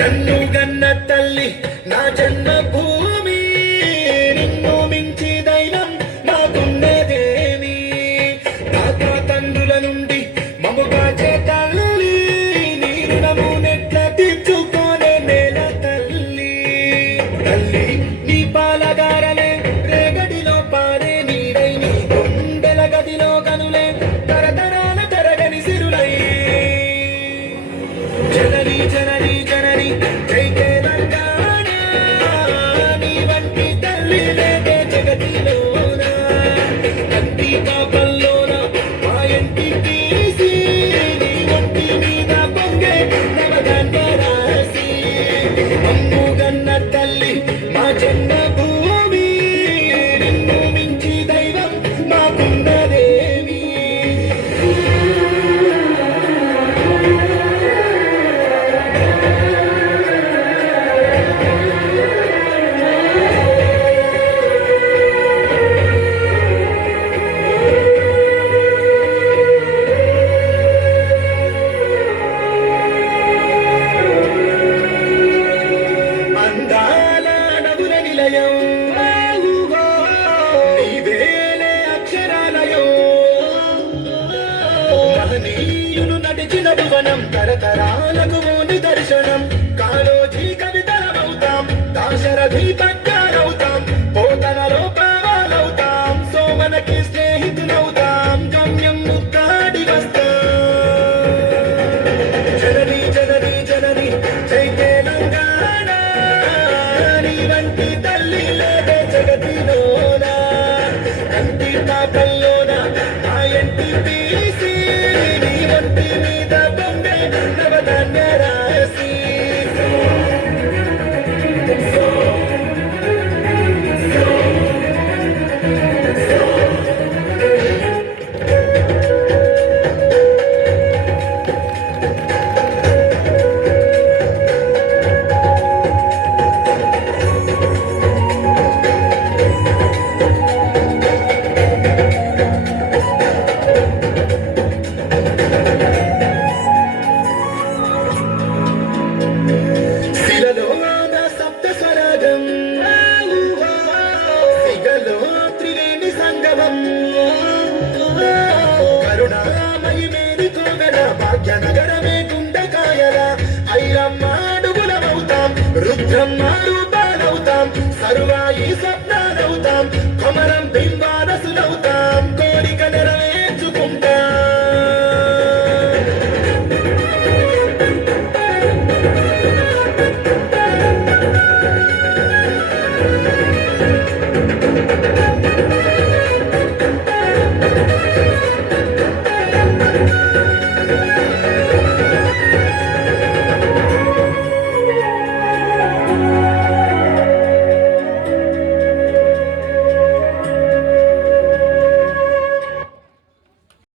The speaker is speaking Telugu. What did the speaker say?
నన్ను గన్న తల్లి నా జన్మభూమి నిన్ను మించి దైవం నాకున్నదేమి తాత తండ్రుల నుండి మముగా చేతల్లి నీ రుణము నెట్ల తీర్చుకోనే నేల తల్లి తల్లి నీ పాలగారలే రేగడిలో పారే నీరై నీ గుండెల గదిలో కనులే తరతరాల తరగని సిరులై జనని జనని జనని జై తెలంగాణ నీ వంటి తల్లి లేదే జగతిలోన కంటి పాపల్లోన మా ఇంటి తీసి నీ వంటి మీద పొంగే నవగంగ రాసి అమ్ము గన్న తల్లి మా జన్మభూమి నిన్ను మించి దైవం మాకున్నదేమి అందాల నవ్వుల నిలయం నీవేలే అక్షరాలయం మహనీయులు నడిచిన భువనం తరతరాలకు ఓని దర్శనం కాళోజీ కవితలమవుతాం దాశరథి పద్యాలవుతాం పోతనలో పావాలవుతాం సోమనకి స్నేహితులవుతాం గమ్యం ముద్దాడి వస్తాం జనని జనని జనని జై తెలంగాణ నీ వంటి తల్లి లేదే జగతిలోన కంటి పాపల్లోన మా ఇంటి తీసి నీ వంటి మీద బొంగే నవధాన్య రాసి శిలలో నా సప్త స్వరాగం సిగలో త్రివేణి సంగమం కరుణామయి మేరి కోవెల భాగ్యనగరమే గుండెకాయల ఐరమ్మ అడుగులమవుతాం రుద్రమ్మ రూప